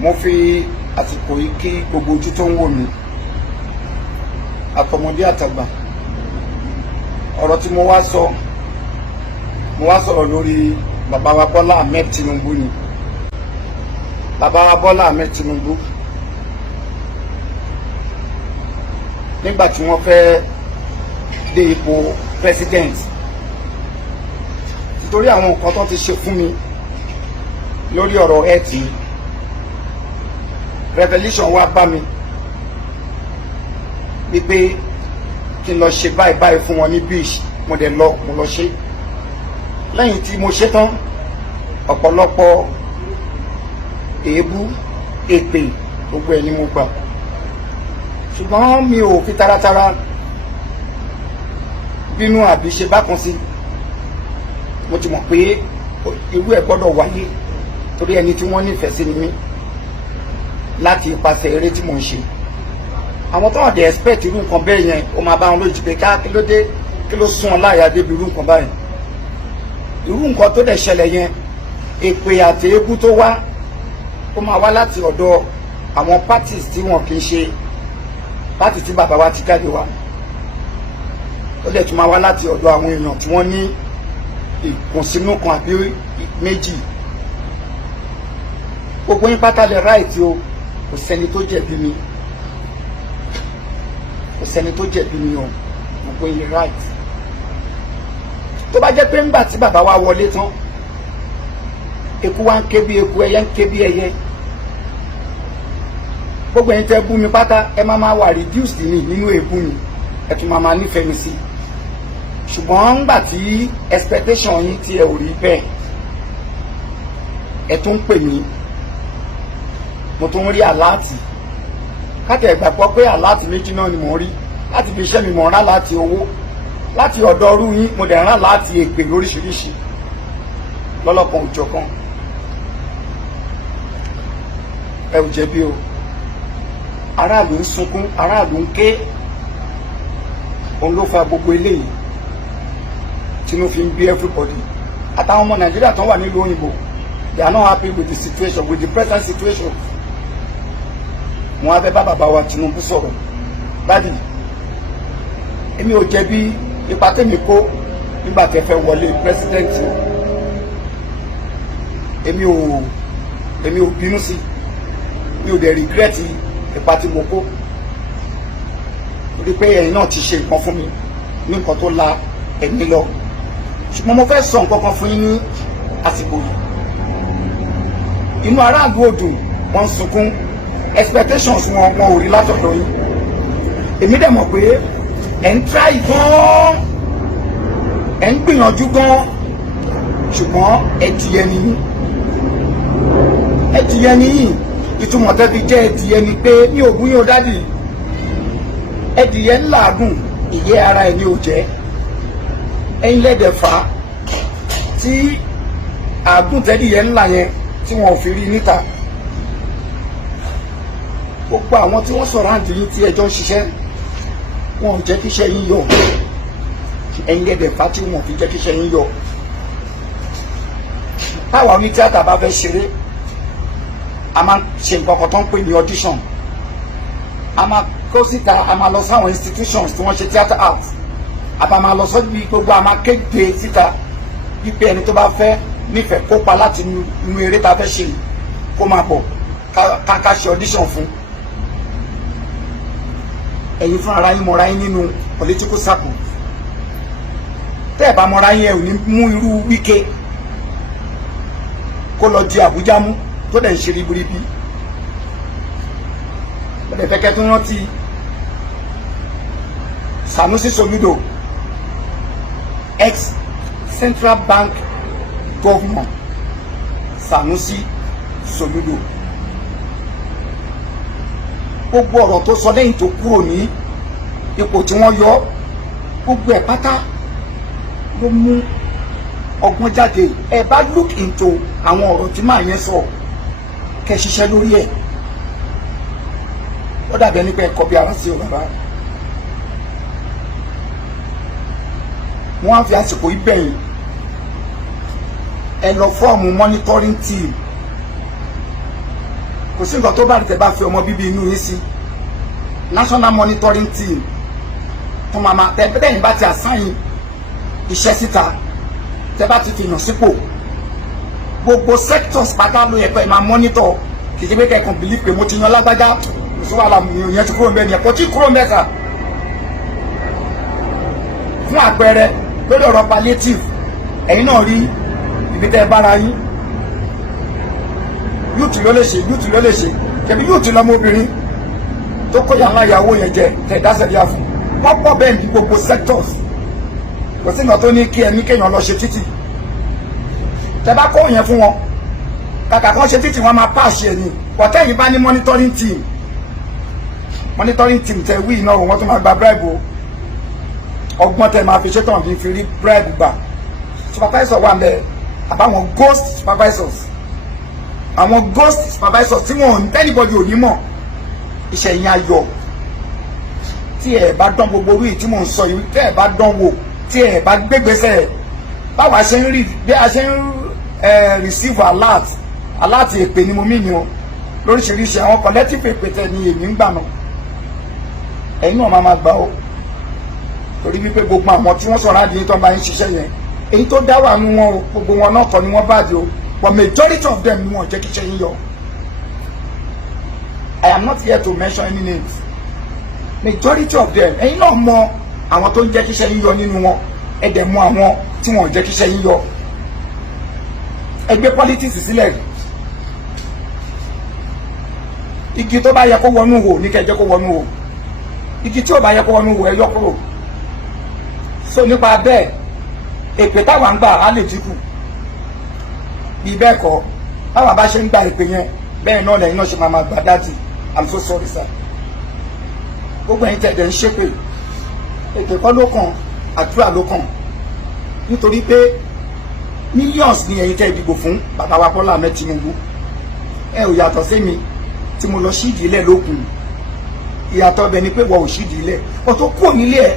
mo fi àsìkò yìí kí gbogbo ojú tó ń wò mí, àtọmọdé àtàgbà. Ọ̀rọ̀ tí mo wá sọ̀rọ̀ lórí bàbá wa Bọ́lá Ahmed Tinubu ni. Bàbá wa Bọ́lá Ahmed Tinubu, nígbà tí wọ́n fẹ́ dé ipò president, nítorí àwọn nǹkan tó ti ṣe fún mi lórí ọ̀rọ̀ ẹ̀tì, revelation wá bá mi wípé kí n lọ ṣe báyìí fún wọn ní beach. Mo lọ ṣe. Lẹ́yìn tí mo ṣe tán, ọ̀pọ̀lọpọ̀ èébú, èpè, gbogbo ẹ̀ ni mo gbà. Ṣùgbọ́n mi ò fi taratara bínú àbí ṣe bákan sí. Mo ti mọ̀ pé irú ẹ̀ gbọ́dọ̀ wáyé torí ẹni tí wọ́n nífẹ̀ẹ́ sí ni mí láti ipasẹ̀ eré tí mò ń ṣe. Àwọn tó wọ́n dẹ̀ expect irú nǹkan bẹ́ẹ̀ yẹn, ó máa bá wọn lójú pé kí ló dé, kí ló sún ọláìyá débi irú nǹkan báyìí. Irú nǹkan tó dẹ̀ ṣẹlẹ̀ yẹn, èpè àti èébú tó wá, ó máa wá láti ọ̀dọ̀ àwọn parties tí wọn kì í ṣe party tí bàbá wa ti jáde wá. Ó dẹ̀ tún máa wá láti ọ̀dọ̀ àwọn èèyàn tí wọ́n ní ìkùnsínú kan àbí méjì. Gbogbo yín pátá lè right o, kò sẹ́ni tó jẹ̀bi mi, kò sẹ́ni tó jẹ̀bi mi o, gbogbo yín right. Tó bá jẹ́ pé ńgbà tí bàbá wa wọlé tán, eku wa ń ké bí eku, ẹyẹ ń ké bí ẹyẹ, gbogbo ẹ̀yin tẹ́ bú mi pátá, ẹ máa wà reduced ní nínú èébú mi, ẹ tún máa nífẹ̀ẹ́ mi sí. Ṣùgbọ́n ńgbà tí expectation yín tí ẹ ò rí bẹ́ẹ̀, ẹ tún ń pè mí, mo tún ń rí àláàtì. Káàtì ẹ gbàgbọ́ pé àláàtì méjì náà ni mò ń rí. Láti fi iṣẹ́ mi mò ń rán láti owó, láti ọ̀dọ̀ ọrú yín mo dẹ̀ rán láti èpè lóríṣiríṣi lọ́lọ́kan òjọ̀kan. Ẹ ò jẹ̀bi o, aráàlú ń sunkún, aráàlú ń ké, òun ló fa gbogbo eléyìí tínú fi ń bí everybody. Àtàwọn ọmọ Nàìjíríà tó wà nílùú òyìnbó, they are not happy with the situation, with the present situation. Wọ́n á fẹ́ bá bàbá wa Tinubu sọ̀rọ̀. Dádì, èmi ò jẹ̀bi ipa tèmi kó nígbà tẹ́ fẹ́ wọlé president. Èmi ò bínú sí, mi ò dẹ̀ regret ipa tí mo kó. Torí pé ẹ̀yin náà ti ṣe nǹkan fún mi ní nǹkan tó la ẹ̀mí lọ. Ṣùgbọ́n mo fẹ́ sọ nǹkan kan fún yín ní àsìkò yìí. Inú aráàlú ò dùn, wọ́n ń sunkún, expectations wọn ò rí látọ̀dọ̀ yín. Èmi dẹ̀ mọ̀ pé ẹ̀ ń try gan-an, ẹ̀ ń gbìyànjú gan-an, ṣùgbọ́n ẹ̀dìyẹ ni yín. Ẹ̀dìyẹ ni yín, ìtumọ̀ tẹ́bi jẹ́ ẹ̀dìyẹ ni pé ní ògùn yóò dádì. Ẹ̀dìyẹ ń làágùn, ìyẹ́ ara ẹ̀ ni ò jẹ́. Ẹ̀yin lẹ́dẹ̀ fà á tí àgùntẹ́dìyẹ ńlá yẹn tí wọn ò fi rí níta. Gbogbo àwọn tí wọ́n sọ̀rọ̀ àǹtí yín tí ẹjọ́ ń ṣiṣẹ́, wọn ò jẹ́ kí iṣẹ́ yín yọ. Ẹ̀yin lẹ́dẹ̀ fà á tí wọn ò fi jẹ́ kí iṣẹ́ yín yọ. Táwa oní tíátà bá fẹ́ ṣeré, a máa ṣe nǹkan kan tó ń pè ní audition. A máa kó síta, a máa lọ sáwọn institutions tí wọ́n ṣe theatre art. Àbá máa lọ sọ́jú gbogbo, a máa kéde síta wípé ẹni tó bá fẹ́ nífẹ̀ẹ́ kópa láti inú eré tá a fẹ́ ṣe kó máa bọ̀ ká ṣe audition fún. Ẹ̀yin fún ara yín mọ̀ra yín nínú political circle. Tẹ́ ẹ̀ bá mọ̀ra yín, ẹ ò ní mú irú Wike kó lọ di Àbújá mú tó dẹ̀ ń ṣe ribiribi. Ó dẹ̀ fẹ́ kẹ́ tó rántí Sanusi Soludo, ex Central Bank governor Sanusi Soludo. Gbogbo ọ̀rọ̀ tó sọ lẹ́yìn tó kúrò ní ipò tí wọ́n yọ, gbogbo ẹ̀ pátá ló mú ọgbọ́n jáde. Ẹ bá look into àwọn ọ̀rọ̀ tí màá yẹn sọ, kẹ́ ṣiṣẹ́ lórí ẹ̀. Ó dàbí ẹni pé ẹ kọ bí ara sí ọ̀rọ̀ báyìí. Wọ́n á fi àsìkò ìbẹ̀yìn ẹ lọ fọ́ọ̀mù monitoring team. Kò kò sí nǹkan tó bá tẹ́ bá fi ọmọ bíbí inú yín sí national monitoring team tó máa tẹ́yìn bá ti assign iṣẹ́ síta tẹ́ bá ti fi yàn sípò gbogbo sectors pátá ló yẹ pé ẹ máa monitor kì í ṣe pé kẹ́kàn believe pé mo ti yan lágbájá ìṣòwàlà ìyẹn ti kúrò mẹ́rin ẹ̀kọ́ tí kúrò mẹ́ta fún àpẹẹrẹ lórí ọ̀rọ̀ palliative ẹ̀yin náà rí ibi tẹ́ bára yín yúùtù ló lè ṣe kẹbi yúùtù lọmọbìnrin tó kóyà ńlá ìyàwó yẹn jẹ tẹ dáṣẹ̀ríà fún wọ́n pọ̀ bẹ́ẹ̀ ní gbogbo sectors kò sí nǹkan tó ní kí ẹni kéèyàn lọ ṣe títì tẹ bá kó yẹn fún wọn kàkà kan ṣe títì wọn máa pàṣẹ ẹni wọ́tẹ́ yìí bá ní monitoring team tẹ wí iná wọn tó máa gba bribe o ọgbọ́n tẹ máa fi ṣetán bí fi rí bribe gbà supervisor wà mẹ́ àbáwọn ghost supervisors àwọn ghost supervisors tí wọn anybody ò ní mọ̀ iṣẹ́ yẹn ayọ̀ tí ẹ bá dán gbogbo orí tí mò ń sọ yìí tí ẹ bá dán wò tí ẹ bá gbégbèsè báwa ṣe ń rí bí a ṣe ń receive alert èpè ni mo mí ni o lóríṣiríṣi àwọn collective èpè tẹ ni èmi ń gbà náà ẹ̀yin náà máa gbà ó torí wípé gbogbo àwọn tí wọ́n sọ̀rọ̀ àdìyẹ tó ń bá yín ṣiṣẹ́ yẹn èyí tó dá wà nù wọn o gbogbo wọn náà kọ́ ni wọ́n bàjẹ́ o but majority of them ni wọ́n jẹ́ kí iṣẹ́ yín yọ. I am not here to mention any names majority of them ẹ̀yin náà mọ àwọn tó ń jẹ́ kí iṣẹ́ yín yọ nínú wọn ẹ dẹ̀ mọ àwọn tí wọ́n jẹ́ kí iṣẹ́ yín yọ. Ẹ gbé politics sílẹ̀ igi tó bá yẹ kó wọnú wò ní kẹjẹ kó wọnú wò igi tí ò bá yẹ kó wọnú wò ẹ yọ kúrò. So nípa bẹ́ẹ̀ èpè táwa ń gbà á lè dínkù bí bẹ́ẹ̀ kọ́ báwa bá ṣe ń gba èpè yẹn bẹ́ẹ̀ náà lẹ́yìn náà ṣe máa gbà dáàdì I'm so sorry sir. Gbogbo ẹ̀yin tẹ̀dẹ̀ ń ṣépè èpè kọ́ ló kàn àdúrà ló kàn nítorí pé millions ni ẹ̀yin tẹ́ ìdìbò fún bàbá wa Bọ́lá Ahmed Tinubu ẹ ò yàtọ̀ sí mi tí mo lọ sídìí ilẹ̀ lókun ìyàtọ̀ ọbẹ̀ ni pé wọ́n ò sídìí ilẹ̀ wọ́n tó kúrò nílé ẹ̀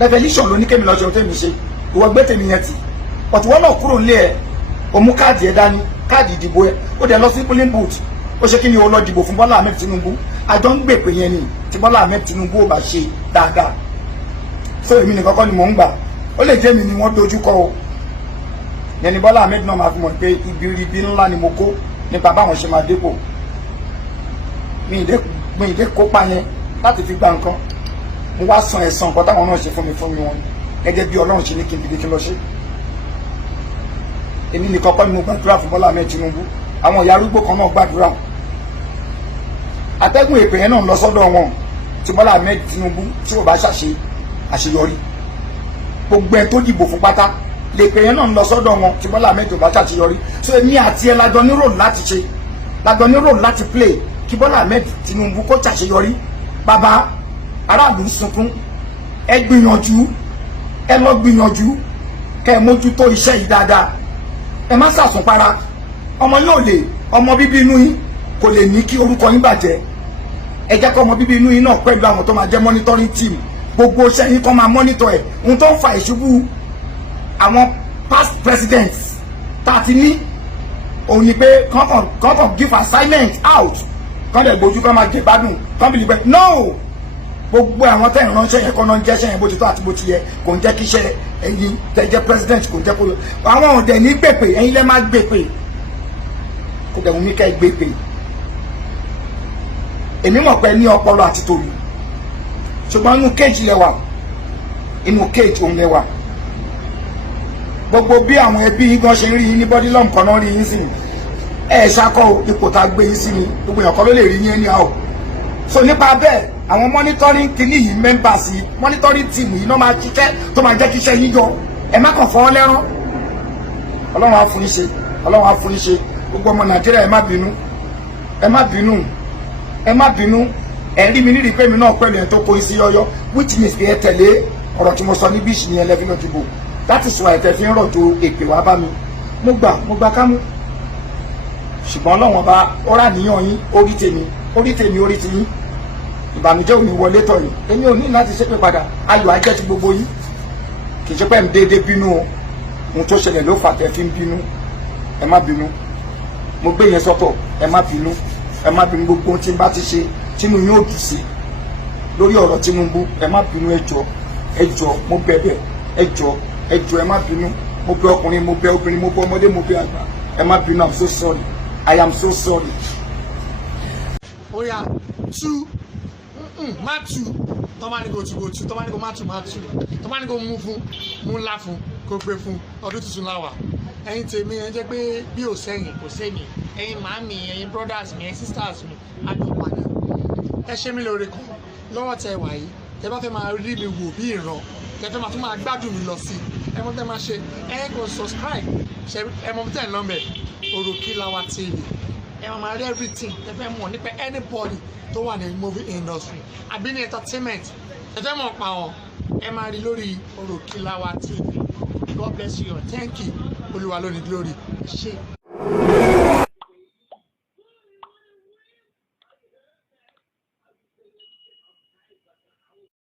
revolution ló ní kémi lọ́jọ́ tèmi ṣe ìwọ gbé tèmi yẹn tì ọ̀tún wọn náà kúrò nílé ẹ̀ o mú káàdì ẹ̀ dání káàdì ìdìbò ẹ̀ ó dẹ̀ lọ sí polling booth ó ṣe kí ni o lọ dìbò fún Bọ́lá Ahmed Tinubu àjọ ń gbèpè yẹn ni tí Bọ́lá Ahmed Tinubu ò bá ṣe dáadáa so èmi nìkan kọ́ ni mò ń gbà ó lè jẹ́ mi ni wọ́n dojú kọ o yẹn ni Bọ́lá Ahmed náà máa fi mọ̀ pé ibi ńlá ni mo kó nípa báwọn ṣe máa dépò mi ìdè kópa yẹn láti fi gba nǹkan mo wá san ẹ̀san nǹkan táwọn náà ṣe fún mi wọn gẹ́gẹ́ bí Ọlọ́run ṣe ní kí n dìde kí n lọ ṣe èmi nìkan kọ́ ni mo gbàdúrà fún Bọ́lá Ahmed Tinubu àwọn ìyá arúgbó kan náà gbàdúrà atẹ́gùn èpè yẹn náà lọ sọ́dọ̀ wọn tí Bọ́lá Ahmed Tinubu tí ò bá àṣeyọrí gbogbo ẹ̀ tó dìbò fún pátá lè pè yẹn náà lọ sọ́dọ̀ wọn tí Bọ́lá Ahmed bá ṣàṣeyọrí so èmi àti ẹ lájọ ní role láti ṣe lájọ ní role láti play kí Bọ́lá Ahmed Tinubu kó ṣàṣeyọrí bàbá aráàlú sunkún ẹ gbìyànjú ẹ lọ gbìyànjú kẹ́ ẹ mójútó iṣẹ́ yìí dáadáa ẹ má ṣàsùnpara ọmọ yóò lè ọmọ bíbí inú yín kò lè ní kí orúkọ yín bàjẹ́ ẹ jẹ́ kó ọmọ bíbí inú yín náà pẹ̀lú àwọn tó máa jẹ́ monitoring team gbogbo iṣẹ́ yín kan máa monitor ẹ̀ ohun tó ń fa ìṣubú àwọn past presidents tá a ti ní òun ni pé kọ́kàn give assignment out kán lè gbójú kán máa jẹ gbádùn kán bìlì pé no gbogbo àwọn tẹ̀ ń ránṣẹ́ yẹn kọ́ náà ń jẹ́ṣẹ́ yẹn bó ti tó àti bó ti yẹ kò ń jẹ́ kí iṣẹ́ ẹ̀yin tẹ̀ jẹ́ president kò ń jẹ́ kó yọ àwọn ọ̀dẹ̀ ní gbèpè ẹ̀yin lẹ́ máa gbèpè kó dẹ̀ wọ́n mi ká ẹ gbèpè èmi mọ̀ pé ní ọpọlọ àti tòlù ṣùgbọ́n inú kéèjì lẹ́wà inú kéèjì òun lẹ́wà gbogbo bí àwọn ẹbí yín gan ṣe ń rí yín ní bọ́dí lọ́mù kan náà rí yín sí ẹ ṣakọ ipò tá a gbé yín sí ni gbogbo èèyàn kan ló lè rí yín ní àwọ̀ so nípa bẹ́ẹ̀ àwọn monitoring kìíní yìí members yìí monitoring team yìí náà máa ṣiṣẹ́ tó máa jẹ́ kí iṣẹ́ yín yọ ẹ má kàn fọ́ lẹ́rán Ọlọ́run á fún yín ṣe Ọlọ́run á fún yín ṣe gbogbo ọmọ Nàìjíríà ẹ má bínú ẹ má bínú ẹ má bínú ẹ rí mi nídìí pé mi náà pẹ̀lú ẹ̀ tó kó sí yọ́yọ́ which means pé ẹ tẹ̀lé ọ̀rọ̀ tí mo sọ ní bíìsì ní ẹlẹ́fín náà dìbò láti sọ àìtẹ́ fi ń rọ̀jò èpè wá bá mi mo gbà kámú ṣùgbọ́n Ọlọ́run ọba ó rà níyàn yín orí tèmi orí ti yín ìbànújẹ́ ò ní wọlé tọ̀ yín èmi ò ní láti ṣépè padà ayọ̀ ajẹ́ ti gbogbo yín kì í ṣe pé ń déédéé bínú o ohun tó ṣẹlẹ̀ ló fà tẹ́ fi ń bínú ẹ má bínú mo gbé yẹn sọ́tọ̀ ẹ má bínú gbogbo tí n bá ti ṣe tínú yóò dùn sí lórí ọ̀rọ̀ Tinubu ẹ má bínú ẹ jọ̀ọ́ mo bẹ̀bẹ̀ ẹ jọ̀ọ́ ẹ má bínú mo bẹ̀ ọkùnrin mo bẹ̀ obìnrin mo bẹ̀ ọmọdé mo bẹ̀ àgbà ẹ má bínú I'm so sorry I am so sorry. Oya two má two tọ́mání go two tọ́mání go má two tọ́mání go mú fún mú ńlá fún kó gbé fún ọdún tuntun láwà ẹ̀yin tèmi ẹ jẹ́ pé bí ò sẹ́yìn kò sẹ́mi ẹ̀yin màámi ẹ̀yin brothers mi ẹ̀yin sisters mi àjọpàdà ẹ ṣe mí lóore kan lọ́wọ́ tẹ wà yìí tẹ bá fẹ́ máa rí mi wò bí ìran tẹ fẹ́ máa tún máa gbádùn mi lọ sí ẹ mọ̀ tẹ máa ṣe ẹ kò subscribe ṣe ẹ mọ̀ tẹ lọ́mẹ̀ Orokilawa TV ẹ máa rí everything tẹ fẹ́ mọ̀ nípa anybody tó wà ní movie industry àbí ní entertainment ẹ fẹ́ mọ̀ pa wọn ẹ máa rí lórí Orokilawa TV. God bless you. Thank you. Olúwa ló ní glory. Ṣé.